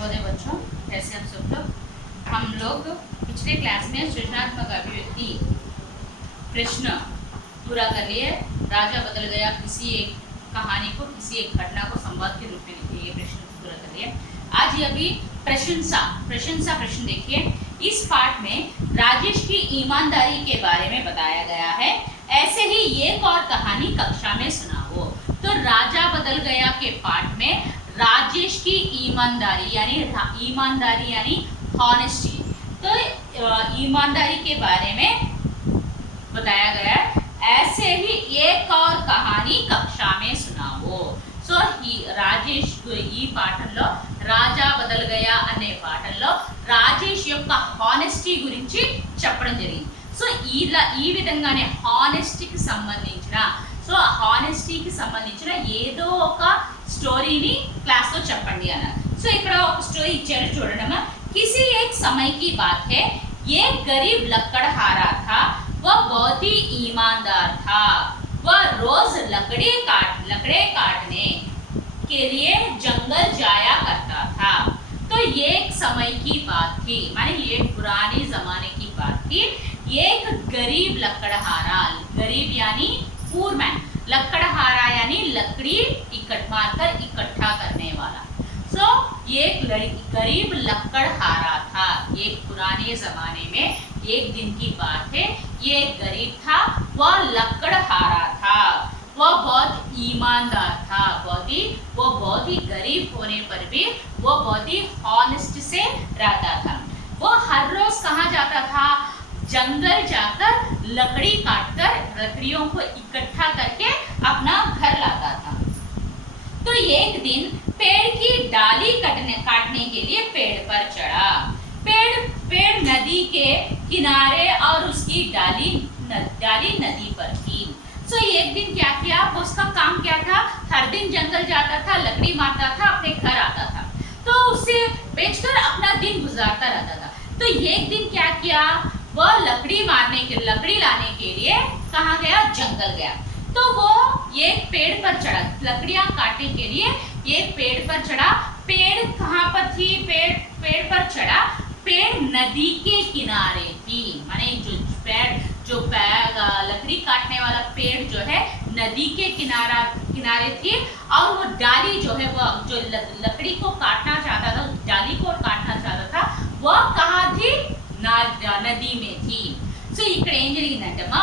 शुभोदय बच्चों, कैसे हम सब लोग। हम लोग पिछले क्लास में सृजनात्मक अभिव्यक्ति प्रश्न पूरा कर लिए। राजा बदल गया किसी एक कहानी को, किसी एक घटना को संवाद के रूप में लिखिए, ये प्रश्न पूरा कर लिए। आज ये अभी प्रशंसा प्रश्न देखिए। इस पाठ में राजेश की ईमानदारी के बारे में बताया गया है। ऐसे ही एक और कहानी कक्षा में सुनाओ। तो राजा बदल गया के पाठ में राजेश की ईमानदारी यानी हॉनेस्टी, तो ईमानदारी के बारे में बताया गया है। ऐसे ही एक और कहानी कक्षा में सुनाओ। సో రాజేష్ ఈ పాఠంలో రాజా బదల్ గయా అనే పాఠంలో రాజేష్ యొక్క హానెస్టీ గురించి చెప్పడం జరిగింది. సో ఈ విధంగానే హానెస్టీకి సంబంధించిన ఏదో ఒక స్టోరీని క్లాస్ లో చెప్పండి అన్నారు. సో ఇక్కడ ఒక స్టోరీ ఇచ్చారు చూడండి. किसी एक समय की बात है, एक गरीब लकड़हारा था, वह बहुत ही ईमानदार था. वह रोज लकड़े काटने के लिए जंगल जाया करता था. तो एक समय की बात थी, माने ये पुराने जमाने की बात थी. एक गरीब लकड़हारा, गरीब यानी पूर मैन, लकड़हारा यानी लकड़ी इकट्ठा करने वाला. सो एक गरीब लकड़हारा था. एक पुराने जमाने में एक दिन की बात है, ये गरीब था, वह लकड़हारा था, वह बहुत ईमानदार था. वो बहुत ही गरीब होने पर भी वो बहुत ही हॉनेस्ट से रहता था. वो हर रोज कहाँ जाता था? जंगल जाकर लकड़ी काटकर लकड़ियों को इकट्ठा करके अपना घर लाता था. तो एक दिन पेड़ की डाली काटने के लिए पेड़ पर चढ़ा. पेड़ नदी के किनारे और उसकी डाली नदी पर थी. सो एक दिन क्या किया, उसका काम क्या था? हर दिन जंगल जाता था, लकड़ी मारता था, अपने घर आता था, तो उसे बेचकर अपना दिन गुजारता रहता था. तो एक दिन क्या किया, वह लकड़ी लाने के लिए कहाँ गया? जंगल गया. तो वो एक पेड़ पर चढ़ा, लकड़ियां काटने के लिए एक पेड़ पर चढ़ा. पेड़ कहाँ पर थी? पेड़ पर चढ़ा. पेड़ नदी के किनारे थी, माने जो लकड़ी काटने वाला पेड़ जो है नदी के किनारे थी. और वो डाली जो है, वो जो लकड़ी को काटना चाहता था, डाली को काटना चाहता था, वह कहाँ थी? నది में थी. సో ఇక్కడ ఏం జరిగిందంటమ్మా,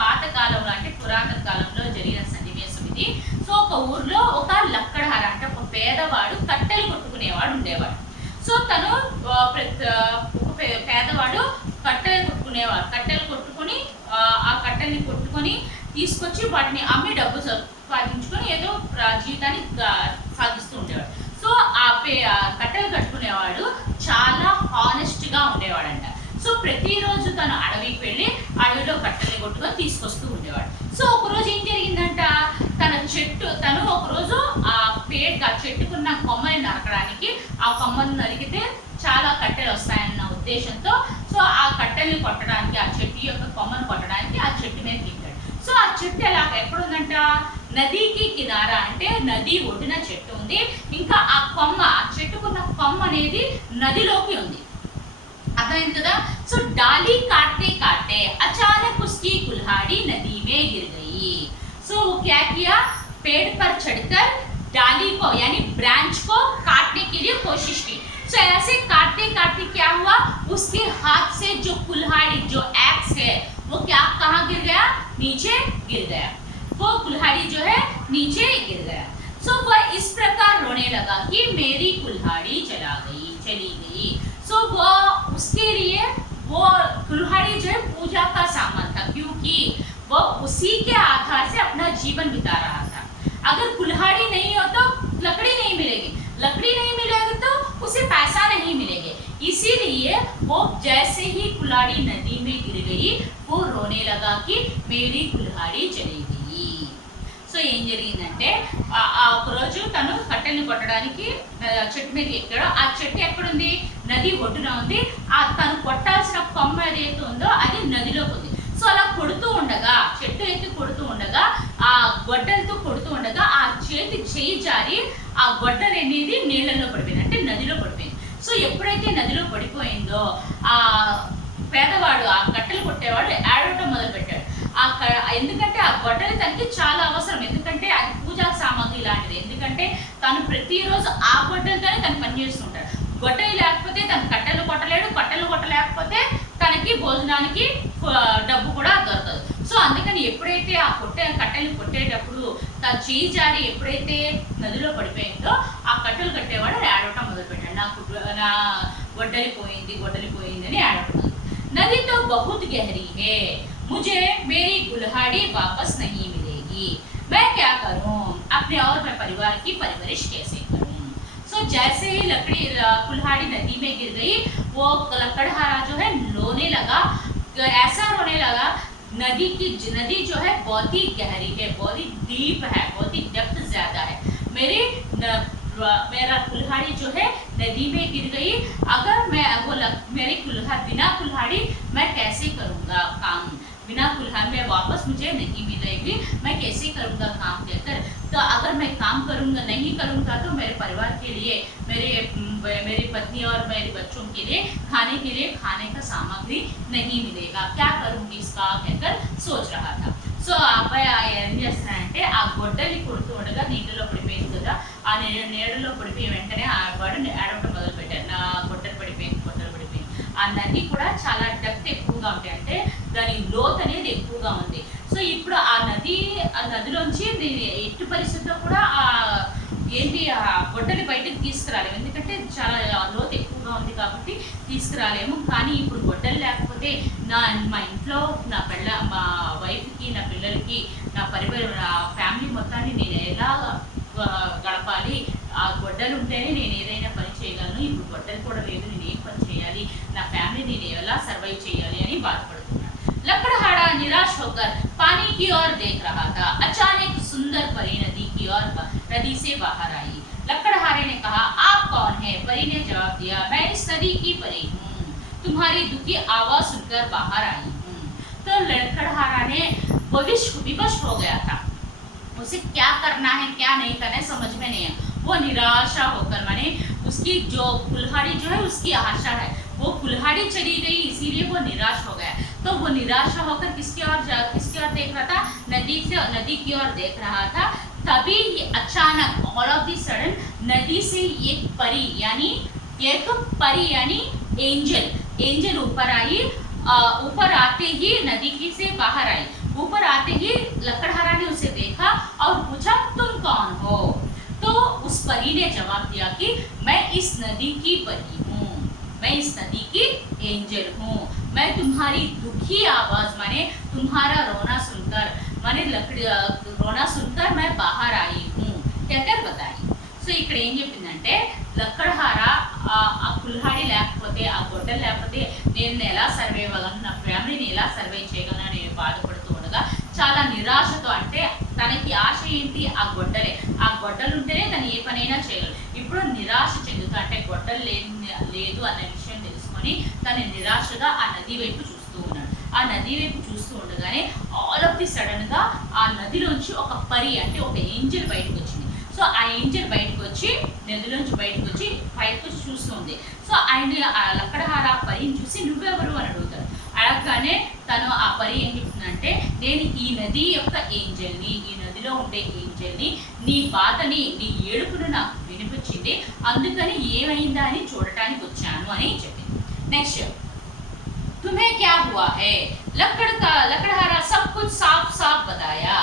పాత కాలంలో అంటే పురాతన కాలంలో జరిగిన సన్నివేశం ఇది. సో ఒక ఊర్లో ఒక లక్కడహార అంటే ఒక పేదవాడు కట్టెలు కొట్టుకునేవాడు ఉండేవాడు. సో తను ఒక పేదవాడు కట్టెలు కొట్టుకుని ఆ కట్టెల్ని కొట్టుకొని తీసుకొచ్చి వాటిని అమ్మి డబ్బు సంపాదించుకొని ఏదో జీవితాన్ని సాగిస్తూ ఉండేవాడు. సో ఆ కట్టెలు కట్టుకునేవాడు చాలా హానెస్ట్ గా ఉండేవాడంట. సో ప్రతిరోజు తను అడవికి వెళ్ళి అడవిలో కట్టెలు కొట్టుకొని తీసుకొస్తూ ఉండేవాడు. సో ఒకరోజు ఏం జరిగిందంట, తను ఒకరోజు ఆ చెట్టుకున్న కొమ్మని నరకడానికి, ఆ కొమ్మను నరికితే చాలా కట్టెలు వస్తాయన్న ఉద్దేశంతో సో ఆ కట్టెల్ని కొట్టడానికి, ఆ చెట్టు యొక్క కొమ్మను కొట్టడానికి ఆ చెట్టు మీద దిగాడు. సో ఆ చెట్టు ఎక్కడుందంట? నదికి కినారా అంటే నది ఒడ్డున చెట్టు ఉంది. ఇంకా ఆ చెట్టుకున్న కొమ్మ అనేది నదిలోకి ఉంది. అర్థమైంది కదా? సో डाली काटते अचानक उसकी कुल्हाड़ी नदी में गिर गई. सो वो क्या किया, पेड़ पर चढ़कर डाली को यानी ब्रांच को काटने के लिए कोशिश की. सो ऐसे काटते क्या हुआ, उसके हाथ से जो कुल्हाड़ी जो एक्स है वो कहाँ गिर गया? नीचे गिर गया. वो कुल्हाड़ी जो है नीचे गिर गया. सो वह इस प्रकार रोने लगा कि मेरी कुल्हाड़ी चली गई. सो वो उसके लिए वो कुल्हाड़ी जो है पूजा का सामान था, क्योंकि वो उसी के आधार से अपना जीवन बिता रहा था. अगर कुल्हाड़ी नहीं हो तो लकड़ी नहीं मिलेगी तो उसे पैसा नहीं मिलेगा. इसीलिए वो जैसे ही कुल्हाड़ी नदी में गिर गई वो रोने लगा कि मेरी कुल्हाड़ी चली गई. సో ఏం జరిగిందంటే ఒకరోజు తను కట్టెల్ని కొట్టడానికి చెట్టు మీద ఎక్కాడు. ఆ చెట్టు ఎక్కడుంది? నది ఒడ్డున ఉంది. తను కొట్టాల్సిన కొమ్మ ఏదైతే ఉందో అది నదిలోకి ఉంది. సో అలా కొడుతూ ఉండగా, చెట్టు ఎత్తి కొడుతూ ఉండగా, ఆ గొడ్డలతో కొడుతూ ఉండగా ఆ చేయి జారి ఆ గొడ్డలు అనేది నీళ్ళల్లో పడిపోయింది, అంటే నదిలో పడిపోయింది. సో ఎప్పుడైతే నదిలో పడిపోయిందో ఆ పేదవాడు ఆ కట్టెలు కొట్టేవాడు ఏడవటం మొదలుపెట్టాడు. ఎందుకంటే ఆ గొడ్డలి తనకి చాలా అవసరం, ఎందుకంటే అది పూజా సామాగ్రి లాంటిది. ఎందుకంటే తను ప్రతిరోజు ఆ గొడ్డలితోనే తను పనిచేస్తుంటాడు. గొడ్డలి లేకపోతే తను కట్టెలు కొట్టలేడు, కట్టెలు కొట్టలేకపోతే తనకి భోజనానికి డబ్బు కూడా దొరకదు. సో అందుకని ఎప్పుడైతే ఆ కట్టెలు కొట్టేటప్పుడు తన చేయి జారి ఎప్పుడైతే నదిలో పడిపోయిందో ఆ కట్టెలు కట్టేవాడు ఏడవటం మొదలుపెట్టాడు. నా గొడ్డలి పోయింది అని ఏడవటం. नदी तो बहुत गहरी है, मुझे मेरी कुल्हाड़ी वापस नहीं मिलेगी, मैं क्या करूं, अपने और मैं परिवार की परवरिश कैसे करूं। सो जैसे ही कुल्हाड़ी नदी में गिर गई, वो लकड़हारा जो है रोने लगा, ऐसा रोने लगा। नदी जो है बहुत ही गहरी है, बहुत ही डीप है, बहुत ही डेप्थ ज्यादा है। मेरा कुल्हाड़ी जो है नदी में गिर गई, अगर मैं मेरी बिना कुल्हाड़ी मैं कैसे करूँगा काम, बिना कुल्हाड़ी में वापस मुझे नहीं मिलेगी, मैं कैसे करूँगा काम कहकर। तो अगर मैं काम नहीं करूँगा तो मेरे परिवार के लिए, मेरी पत्नी और मेरे बच्चों के लिए खाने का सामग्री नहीं मिलेगा, क्या करूँगी इसका कहकर सोच रहा था। సో ఆ అబ్బాయి ఏం చేస్తున్నాడంటే ఆ గొడ్డలి కొడుతూ ఉండగా నీటిలో పడిపోయింది కదా, ఆ నీడలో పడిపోయి వెంటనే ఆ వాడు ఏడవడం మొదలు పెట్టాడు. నా గొడ్డలు పడిపోయింది. ఆ నది కూడా చాలా డెప్త్ ఎక్కువగా ఉంటాయి, అంటే దాని లోతు అనేది ఎక్కువగా ఉంది. సో ఇప్పుడు ఆ నదిలోంచి ఎట్టి పరిస్థితుల్లో కూడా ఆ గొడ్డలి బయటకు తీసుకురాలేము, ఎందుకంటే చాలా లోతు ఎక్కువగా ఉంది కాబట్టి తీసుకురాలేము. కానీ ఇప్పుడు గొడ్డలి లేకపోతే మా ఇంట్లో మా వైఫ్కి, నా పిల్లలకి, నా ఫ్యామిలీ మొత్తాన్ని నేను ఎలా గడపాలి, ఆ గొడ్డలు ఉంటేనే నేను ఏదైనా పని చేయగలను. ఇప్పుడు గొడ్డలు కూడా లేదు, నేను ఏం పని చేయాలి, నా ఫ్యామిలీ నేను ఎలా సర్వైవ్ చేయాలి అని బాధపడుతున్నాను. लकड़हारा निराश होकर पानी की ओर देख रहा था, अचानक सुंदर परी नदी से बाहर आई। लकड़हारे ने कहा, आप कौन है? परी ने जवाब दिया, मैं इस नदी की परी हूँ, तुम्हारी दुखी आवाज सुनकर बाहर आई हूँ। तो लकड़हारा ने विवश हो गया था, उसे क्या करना है क्या नहीं करना है समझ में नहीं है। वो निराशा होकर, माने उसकी जो कुल्हाड़ी जो है उसकी आशा है, वो कुल्हाड़ी चली गई, इसीलिए वो निराश हो गया। तो वो निराशा होकर किसकी ओर देख रहा था? नदी की ओर देख रहा था। तभी अचानक ऑल ऑफ दी सडन नदी से एक परी यानी एंजल ऊपर आई। ऊपर आते ही नदी से बाहर आई। ऊपर आते ही लकड़हारा ने उसे देखा और पूछा, तुम कौन हो? तो उस परी ने जवाब दिया कि मैं इस नदी की परी हूँ, मैं इस नदी की एंजल हूँ, मैं तुम्हारी दुखी आवाज माने तुम्हारा रोना सुनकर मैं बाहर आई हूँ कहकर बताई। సో ఇక్కడ ఏం చెప్పిందంటే లక్కడహార ఆ కుల్హాడి లేకపోతే, ఆ గొడ్డలు లేకపోతే నేను ఎలా సర్వే అవ్వగలను, నా ఫ్యామిలీని ఎలా సర్వే చేయగలను అని బాధపడుతూ ఉండగా చాలా నిరాశతో, అంటే తనకి ఆశ ఏంటి? ఆ గొడ్డలు ఉంటేనే తను ఏ పనైనా చేయగలరు. ఇప్పుడు నిరాశ చెందుతా, అంటే గొడ్డలు లేదు అన్న విషయం తెలుసుకొని తను నిరాశగా ఆ నది వైపు చూస్తూ ఉన్నాడు. ఆ నది వైపు చూస్తూ ఉండగానే ఆల్ ఆఫ్ ది సడన్ గా ఆ నదిలోంచి ఒక పరి, అంటే ఒక ఏంజల్ బయటకు వచ్చింది. సో ఆ ఏంజల్ బయటకు వచ్చి నదిలోంచి బయటకు వచ్చి చూస్తుంది. సో ఆయన లక్కడహార ఆ పరిని చూసి నువ్వెవరు అని అడుగుతాడు. అడగగానే తను ఆ పరి ఏం చెప్తుందంటే, నేను ఈ నది యొక్క ఏంజల్ని, ఈ నదిలో ఉండే ఏంజల్ని, నీ బాధని, నీ ఏడుపును నాకు వినిపించింది, అందుకని ఏమైందా అని చూడటానికి వచ్చాను అని చెప్పింది. నెక్స్ట్, तुम्हें क्या हुआ है? लकड़हारा सब कुछ साफ साफ बताया।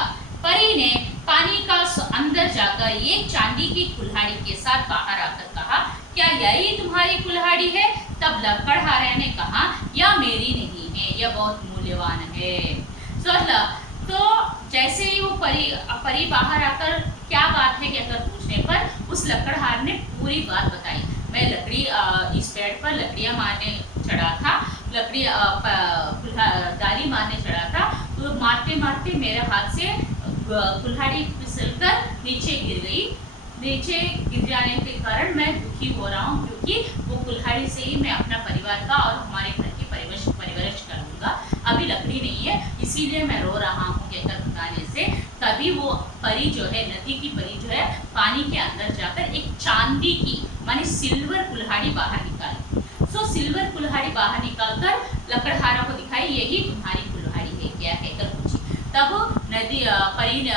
परी ने पानी का अंदर जाकर एक चांदी की कुल्हाड़ी के साथ बाहर आकर कहा, क्या यही तुम्हारी कुल्हाड़ी है? तब लकड़हारा ने कहा, यह मेरी नहीं है, यह बहुत मूल्यवान है। तो जैसे ही वो परी बाहर आकर क्या बात है कहकर पूछने पर उस लकड़हार ने पूरी बात बताई। मैं इस पेड़ पर लकड़ियाँ मारने चढ़ा था, डाली मारने चढ़ा था, तो मारते मारते मेरे हाथ से कुल्हाड़ी फिसलकर नीचे गिर गई। नीचे गिर जाने के कारण मैं दुखी हो रहा हूँ, क्योंकि वो कुल्हाड़ी से ही मैं अपना परिवार का और हमारे घर की परवरिश करूँगा। अभी लकड़ी नहीं है, इसीलिए मैं रो रहा हूँ कहकर बताने से तभी वो परी जो है, नदी की परी जो है, पानी के अंदर जाकर एक चांदी की माने सिल्वर कुल्हाड़ी बाहर निकाली। सो सिल्वर कुल्हाड़ी बाहर निकालकर लकड़हारा को दिखाई, यही तुम्हारी कुल्हाड़ी है क्या कहकर पूछी। तब नदी परी ने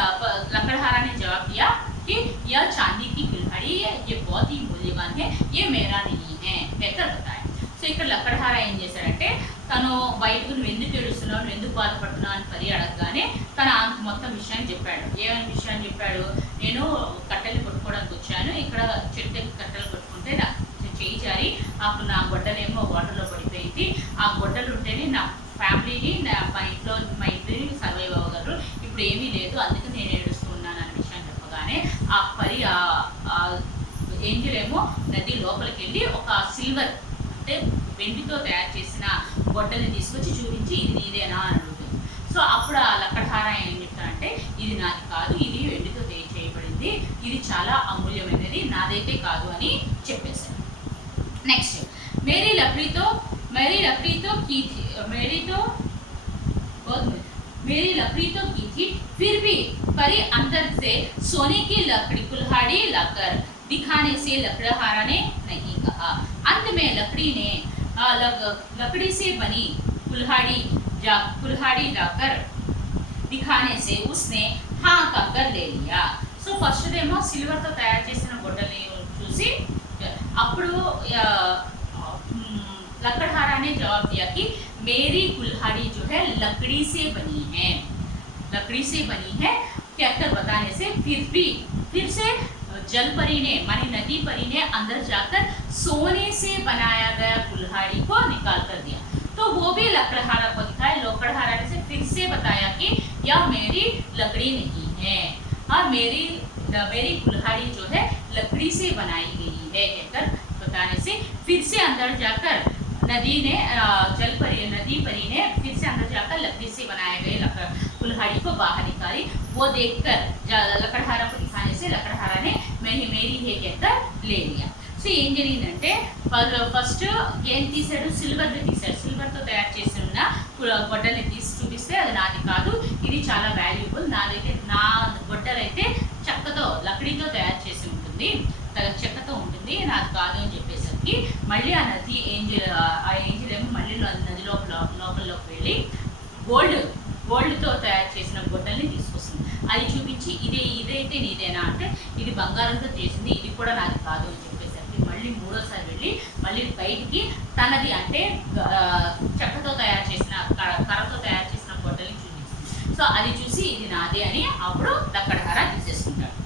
लकड़हारा ने जवाब दिया कि यह चांदी की कुल्हाड़ी है, ये बहुत ही मूल्यवान है, ये मेरा नहीं है कहकर बताया। సో ఇక్కడ లక్కడహార ఏం చేశాడంటే తను బయటకు నువ్వు ఎందుకు ఏడుస్తున్నావు, నువ్వు ఎందుకు బాధపడుతున్నావు అని పరి అడగగానే తన మొత్తం విషయాన్ని చెప్పాడు. ఏమని విషయాన్ని చెప్పాడు, నేను కట్టెలు కొట్టుకోవడానికి వచ్చాను, ఇక్కడ చెట్టు కట్టెలు కొట్టుకుంటే నా చేయి జారి అప్పుడు నా గొడ్డలేమో వాటర్లో పడిపోయింది, ఆ గొడ్డలు ఉంటేనే నా ఫ్యామిలీని మా ఇంటిని సర్వైవ్ అవ్వగలరు, ఇప్పుడు ఏమీ లేదు, అందుకే నేను ఏడుస్తూ ఉన్నాను అనే విషయాన్ని చెప్పగానే ఆ పరి ఏంజల్ ఏమో నది లోపలికి వెళ్ళి ఒక సిల్వర్ అంటే వెండితో తయారు చేసిన గొడ్డల్ని తీసుకొచ్చి చూపించి ఇది నీదేనా అని అడుగుతుంది. సో అప్పుడు ఆ లక్కడహార ఏం చెప్తానంటే ఇది నాది కాదు, ఇది వెండితో చేయబడింది, ఇది చాలా అమూల్యమైనది, నాదైతే కాదు అని చెప్పేశారు. నెక్స్ట్ मेरी लकड़ी तो की थी, मेरी लकड़ी तो की थी, फिर भी परी अंदर से सोने की लकड़ी कुल्हाड़ी लाकर दिखाने से लकड़हारा ने नहीं कहा। अंत में लकड़ी से बनी कुल्हाड़ी लाकर दिखाने से उसने हाँ कहकर ले लिया. సో ఫస్ట్ ఏమో సిల్వర్తో తయారు చేసిన గొడ్డల్ని చూసి అప్పుడు लकड़हारा ने जवाब दिया कि मेरी कुल्हाड़ी जो है लकड़ी से बनी है कहकर बताने से फिर से जल परी ने मानी नदी परी ने अंदर जाकर सोने से बनाया गया कुल्हाड़ी को निकाल कर दिया. तो वो भी लकड़हारा को दिखाया. लकड़हारा ने से फिर से बताया कि यह मेरी लकड़ी नहीं है और मेरी कुल्हाड़ी जो है लकड़ी से बनाई गई है कहकर बताने से फिर से अंदर जाकर नदी परी ने फिर से अंदर जाकर लकड़ी से बनाए गए कुल्हाड़ी को बाहर निकाली. वो देखकर लकड़हारा को दिखाने से लकड़हारा ने मेरी है कहकर ले लिया. సో ఏం జరిగిందంటే ఫస్ట్ ఏం తీసాడు, సిల్వర్ని తీసాడు. సిల్వర్తో తయారు చేసి ఉన్న గొడ్డల్ని తీసి చూపిస్తే అది నాది కాదు, ఇది చాలా వాల్యుబుల్, నాదైతే నా గొడ్డలైతే చెక్కతో లకడీతో తయారు చేసి ఉంటుంది, చెక్కతో ఉంటుంది, నాది కాదు అని చెప్పేసరికి మళ్ళీ ఆ ఏంజల్ ఏమో మళ్ళీ నది లోపలిలోకి వెళ్ళి గోల్డ్తో తయారు చేసిన గొడ్డల్ని తీసుకొస్తుంది. అది చూపించి ఇదైతే నీదేనా అంటే ఇది బంగారంతో చేసింది, ఇది కూడా నాది కాదు అని చెప్పేసరికి మళ్ళీ మూడోసారి వెళ్ళి మళ్ళీ బయటికి తనది అంటే చెక్కతో తయారు చేసిన కర్రతో తయారు చేసిన గొడ్డల్ని చూపిస్తుంది. సో అది చూసి ఇది నాదే అని అప్పుడు లక్కడహారా తీసేసుకుంటాడు.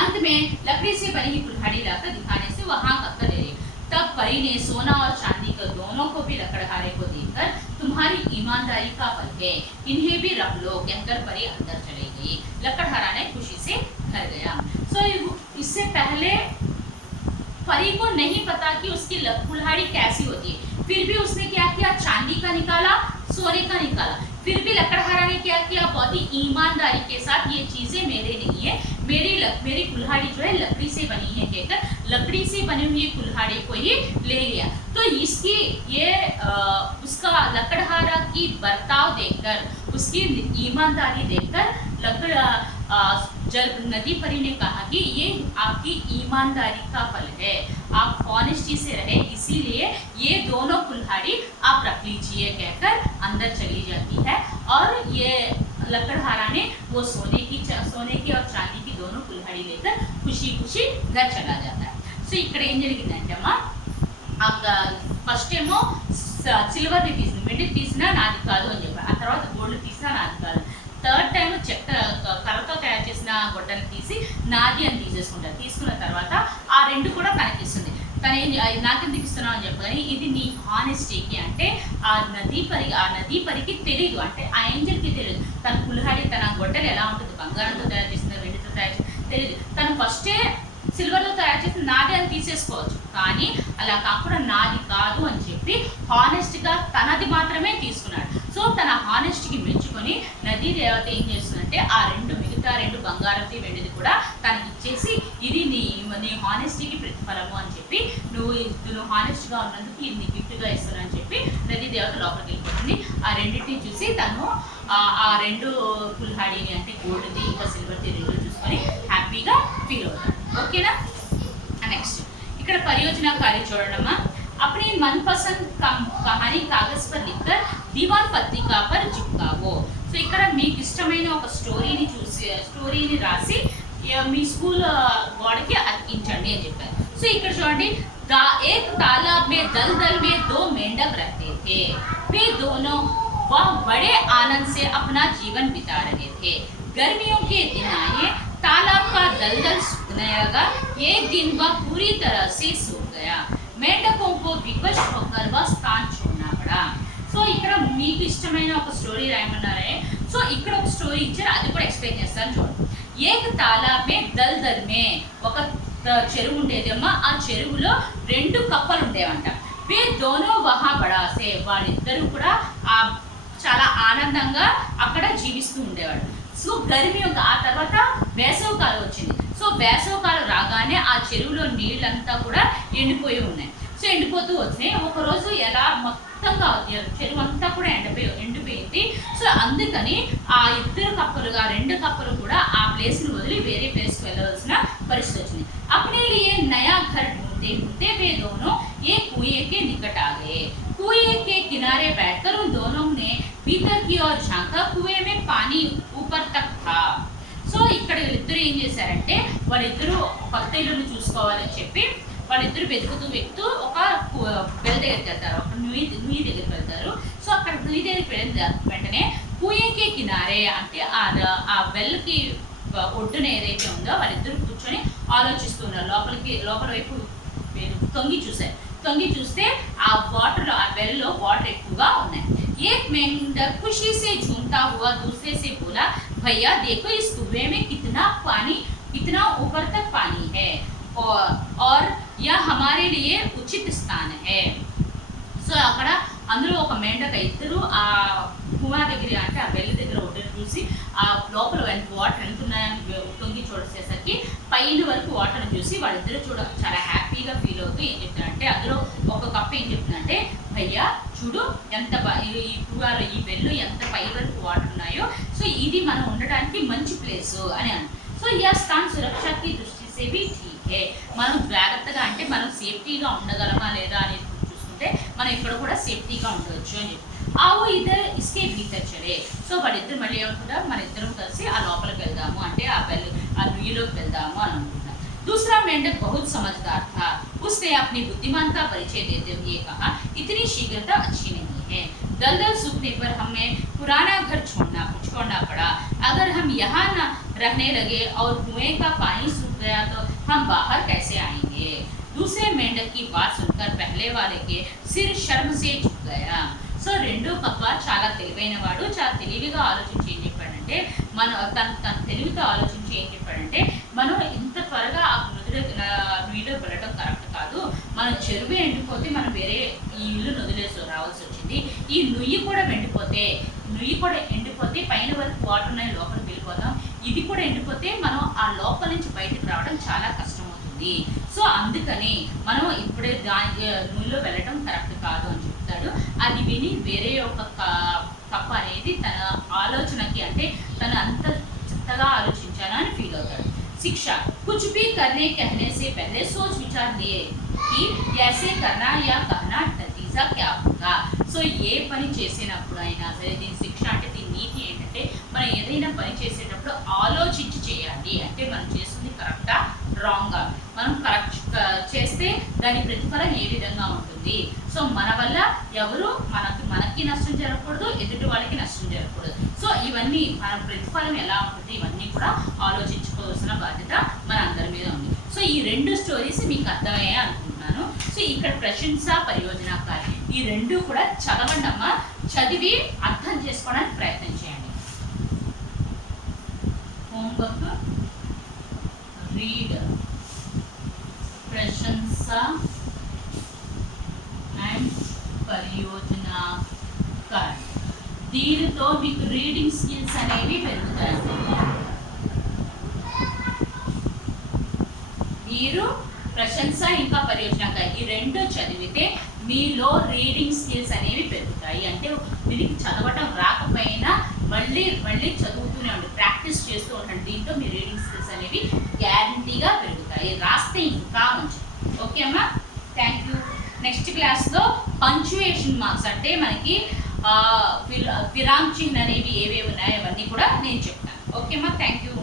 अंत में लकड़ी से बनी ही कुल्हाड़ी लाकर दिखाने से वहां कक्का ले रही. तब परी ने सोना और चांदी के दोनों को भी लकड़हारे को देकर तुम्हारी ईमानदारी का फल है, इन्हें भी रख लो कहकर परी अंदर चली गई. लकड़हारा ने खुशी से घर गया. सो इससे पहले परी को नहीं पता कि उसकी कुल्हाड़ी कैसी होती है, फिर भी उसने क्या किया, चांदी का निकाला, सोने का निकाला. फिर भी लकड़हारा ने क्या किया, बहुत ही ईमानदारी के साथ ये चीजें मेरे नहीं है, मेरी कुल्हाड़ी जो है लकड़ी से बनी है कहकर लकड़ी से बनी हुई कुल्हाड़ी को ही ले लिया. तो इसकी ये उसका लकड़हारा की बर्ताव देखकर, उसकी ईमानदारी देखकर नदी परी ने कहा कि ये आपकी ईमानदारी का फल है, आप ऑनेस्टी से रहे, इसीलिए ये दोनों कुल्हाड़ी आप रख लीजिए कहकर अंदर चली जाती है. और ये लकड़हारा ने वो सोने की और चांदी की दोनों कुल्हाड़ी लेकर खुशी घर चला जाता है. సో ఇక్కడ ఏం జరిగిందంటే అమ్మా ఫస్ట్ ఏమో సిల్వర్ని తీసింది, మిడిల్ తీసినా నాది కాదు అని చెప్పారు, ఆ తర్వాత గోల్డ్ తీసినా నాది కాదు, థర్డ్ టైం కర్రతో తయారు చేసిన గొడ్డని తీసి నాది అని తీసేసుకుంటారు. తీసుకున్న తర్వాత ఆ రెండు కూడా తనకిస్తుంది. తను నాకెందుకు ఇస్తున్నావు అని చెప్పగానే ఇది నీ హానెస్టీకి అంటే ఆ నదీ పరికి తెలియదు, అంటే ఆ ఏంజల్కి తెలియదు తన కుల్హాడి తన గొడ్డలు ఎలా ఉంటుంది, బంగారంతో తయారు చేసిన వెండితో తయారు చేసిన తెలియదు. తను ఫస్టే సిల్వర్తో తయారు చేసిన నాది అని తీసేసుకోవచ్చు, కానీ అలా కాకుండా నాది కాదు అని చెప్పి హానెస్ట్గా తనది మాత్రమే తీసుకున్నాడు. సో తన హానెస్ట్కి మెచ్చుకొని నదీ దేవత ఏం చేస్తుందంటే ఆ మిగతా రెండు బంగారంది వెండిది కూడా తనకి ఇచ్చేసి ఇది నీ హానెస్టీకి ప్రతిఫలము అని చెప్పి నువ్వు హానెస్ట్గా ఉన్నందుకు ఇది నీ గిఫ్ట్గా ఇస్తున్నాను అని చెప్పి నదీ దేవత లోపలికి వెళ్ళిపోతుంది. ఆ రెండింటిని చూసి తను ఆ రెండు కుల్హాడీని అంటే గోల్డ్ది ఇంకా సిల్వర్ది రెండు చూసుకొని హ్యాపీగా ఫీల్ అవుతారు. ఓకేనా. నెక్స్ట్ ఇక్కడ పరియోజన కార్య చూడడమా. अपने मनपसंद कहानी कागज पर लिखकर दीवान पत्रिका पर चिपकावो. సో ఇక్కడ మీకు ఇష్టమైన ఒక స్టోరీని రాసి మీ స్కూల్ గోడకి అతికించండి అని చెప్పారు. సో ఇక్కడ చూడండి, एक तालाब में दलदल में दो मेंढक रहते थे. वे दोनों वह बड़े आनंद से अपना जीवन बिता रहे थे. गर्मियों के दिन आए, तालाब का दलदल सूखने लगा. एक दिन वह पूरी तरह से सूख गया. मेंढकों को विवश होकर वह स्थान छोड़ना पड़ा. సో ఇక్కడ మీకు ఇష్టమైన ఒక స్టోరీ రాయమన్నారే. సో ఇక్కడ ఒక స్టోరీ ఇచ్చారు, అది కూడా ఎక్స్ప్లెయిన్ చేస్తాను చూడండి. ఏక తాలాబ్ మే దల్దల్ మే, ఒక చెరువు ఉండేదమ్మా. ఆ చెరువులో రెండు కప్పలు ఉండేవంట. వే దోనో వహా బడాసే, వాళ్ళిద్దరూ కూడా చాలా ఆనందంగా అక్కడ జీవిస్తూ ఉండేవాడు. సో గర్మి ఆ తర్వాత వేసవకాలం వచ్చింది. సో వేసవకాలం రాగానే ఆ చెరువులో నీళ్ళంతా కూడా ఎండిపోయి ఉన్నాయి. సో ఎండిపోతూ వచ్చినాయి. ఒకరోజు ఎలా మొత్తంగా చెరువు అంతా కూడా ఎండిపోయింది. సో అందుకని ఆ రెండు కప్పలు కూడా ఆ ప్లేస్ని వదిలి వేరే ప్లేస్కి వెళ్ళవలసిన పరిస్థితి వచ్చింది. अपने लिए नया घर ढूंढते ढूंढते वे दोनों एक कुएं के निकट आ गए. कुएं के किनारे बैठकर उन दोनों ने भीतर की ओर झांका. कुएं में पानी ऊपर तक था. సో ఇక్కడ వీళ్ళిద్దరు ఏం చేశారంటే, వాళ్ళిద్దరూ కొత్త ఇల్లును చూసుకోవాలని చెప్పి వాళ్ళిద్దరు వెతుకుతూ ఒక వెల్ దగ్గరికి వెళ్తారు, ఒక నుయ్యి దగ్గరికి వెళ్తారు. సో అక్కడ నుయ్యి దగ్గరికి వెళ్ళిన వెంటనే కుయేకే కినారే అంటే ఆ వెల్కి ఒడ్డున ఏదైతే ఉందో వాళ్ళిద్దరు కూర్చొని ఆలోచిస్తున్నారు. లోపల వైపు తొంగి చూస్తే ఆ వాటర్, ఆ వెల్లో వాటర్ ఎక్కువగా ఉన్నాయి. एक मेंढक खुशी से झूमता हुआ दूसरे से बोला, भैया देखो इस कुएं में कितना ऊपर तक पानी है और यह हमारे लिए उचित स्थान है. సో అక్కడ అందులో ఒక మేండక ఇద్దరు ఆ కువా దగ్గర అంటే ఆ వెల్లి దగ్గర ఒడ్డును చూసి ఆ లోపల వాటర్ వెళ్తున్నాయని తొంగి చూసేసరికి పైన వరకు వాటర్ని చూసి వాళ్ళిద్దరు చాలా హ్యాపీగా ఫీల్ అవుతూ ఏం చెప్తారంటే, అందులో ఒక కప్పు ఏం చెప్తుందంటే, భయ్యా చూడు ఎంత ఈ కువాలో ఈ వెల్లు ఎంత పై వరకు వాటర్ ఉన్నాయో. సో ఇది మనం ఉండడానికి మంచి ప్లేసు అని అన్న. సో ఈ స్థాన్ సురక్షకి దృష్టి సేవి ఠీకే, మనం జాగ్రత్తగా అంటే మనం సేఫ్టీగా ఉండగలమా లేదా అనేది చూసుకుంటే మనం ఇక్కడ కూడా సేఫ్టీగా ఉండవచ్చు అని చెప్పి. ఆవు ఇద్దరు ఇస్కే భీతర్ చలే. సో వాళ్ళిద్దరు మళ్ళీ కూడా మన ఇద్దరం కలిసి ఆ లోపలికి వెళ్దాము అంటే ఆ నుయ్యిలోకి వెళ్దాము అని అనుకుంటున్నాం. दूसरा मेंढक बहुत समझदार था. उसने अपनी बुद्धिमान का परिचय देते हुए कहा, इतनी शीघ्रता अच्छी नहीं है. दलदल सूखने पर हमें पुराना घर छोड़ना पड़ा. अगर हम यहाँ न रहने लगे और कुएं का पानी सूख गया तो हम बाहर कैसे आएंगे. दूसरे मेंढक की बात सुनकर पहले वाले के सिर शर्म से झुक गया. సో రెండో కప్ప చాలా తెలివైన వాడు, చాలా తెలివిగా ఆలోచించి ఏం చెప్పాడంటే, తన తెలివితో ఆలోచించి ఏం చెప్పాడంటే, మనం ఇంత త్వరగా ఆ నుయ్యిలో వెళ్ళడం కరెక్ట్ కాదు. మన చెరువే ఎండిపోతే మనం వేరే ఈ ఇల్లు వదిలేసి రావాల్సి వచ్చింది. ఈ నుయ్యి కూడా ఎండిపోతే పైన వరకు వాటర్ ఉన్నాయి, లోపలికి వెళ్ళిపోతాం. ఇది కూడా ఎండిపోతే మనం ఆ లోపల నుంచి బయటకు రావడం చాలా కష్టం అవుతుంది. సో అందుకని మనం ఇప్పుడే నుయ్యిలో వెళ్ళడం కరెక్ట్ కాదు అని చెప్తాడు. అది విని వేరే ఒక కప్ప అనేది తన ఆలోచనకి అంటే తను అంత చక్కగా ఆలోచించాను అని ఫీల్ అవుతాడు. శిక్ష कुछ भी करने कहने से पहले सोच विचार लिए कि ऐसे करना या कहना नतीजा क्या होगा. సో ఏ పని చేసినప్పుడు అయినా సరే దీని శిక్ష అంటే దీని నీతి ఏంటంటే, మనం ఏదైనా పని చేసేటప్పుడు ఆలోచించి చేయాలి. అంటే మనం చేస్తుంది కరెక్టా రాంగా, మనం కరెక్ట్ చేస్తే దాని ప్రతిఫలం ఏ విధంగా ఉంటుంది. సో మన వల్ల ఎవరు మనకి నష్టం జరగకూడదు, ఎదుటి వాళ్ళకి నష్టం జరగకూడదు. సో ఇవన్నీ మన ప్రతిఫలం ఎలా ఉంటుంది ఇవన్నీ కూడా ఆలోచించుకోవాల్సిన బాధ్యత మన అందరి మీద ఉంది. సో ఈ రెండు స్టోరీస్ మీకు అర్థమయ్యాయి అనుకుంటున్నాను. సో ఇక్కడ ప్రశంస పరియోజన కార్యం ఈ రెండు కూడా చదవండి అమ్మా. చదివి అర్థం చేసుకోవడానికి ప్రయత్నం చేయండి. హోంవర్క్ రీడ్ ప్రశంస అండ్ పరియోజన కార్యం. దీనితో మీకు రీడింగ్ స్కిల్స్ అనేవి పెరుగుతాయి. మీరు ప్రశంస ఇంకా పరియోజనక ఈ రెండు చదివితే మీలో రీడింగ్ స్కిల్స్ అనేవి పెరుగుతాయి. అంటే మీకు చదవటం రాకపోయినా మళ్ళీ మళ్ళీ చదువుతూనే ఉండండి, ప్రాక్టీస్ చేస్తూ ఉండండి. దీంట్లో మీ రీడింగ్ స్కిల్స్ అనేవి గ్యారంటీగా పెరుగుతాయి. రాస్తే ఇంకా మంచిది. ఓకే అమ్మా, థ్యాంక్ యూ. నెక్స్ట్ క్లాస్లో పంక్చుయేషన్ మార్క్స్ అంటే మనకి విరామ్ చిహ్న అనేవి ఏవేవి ఉన్నాయో అవన్నీ కూడా నేను చెప్తాను. ఓకే అమ్మా, థ్యాంక్ యూ.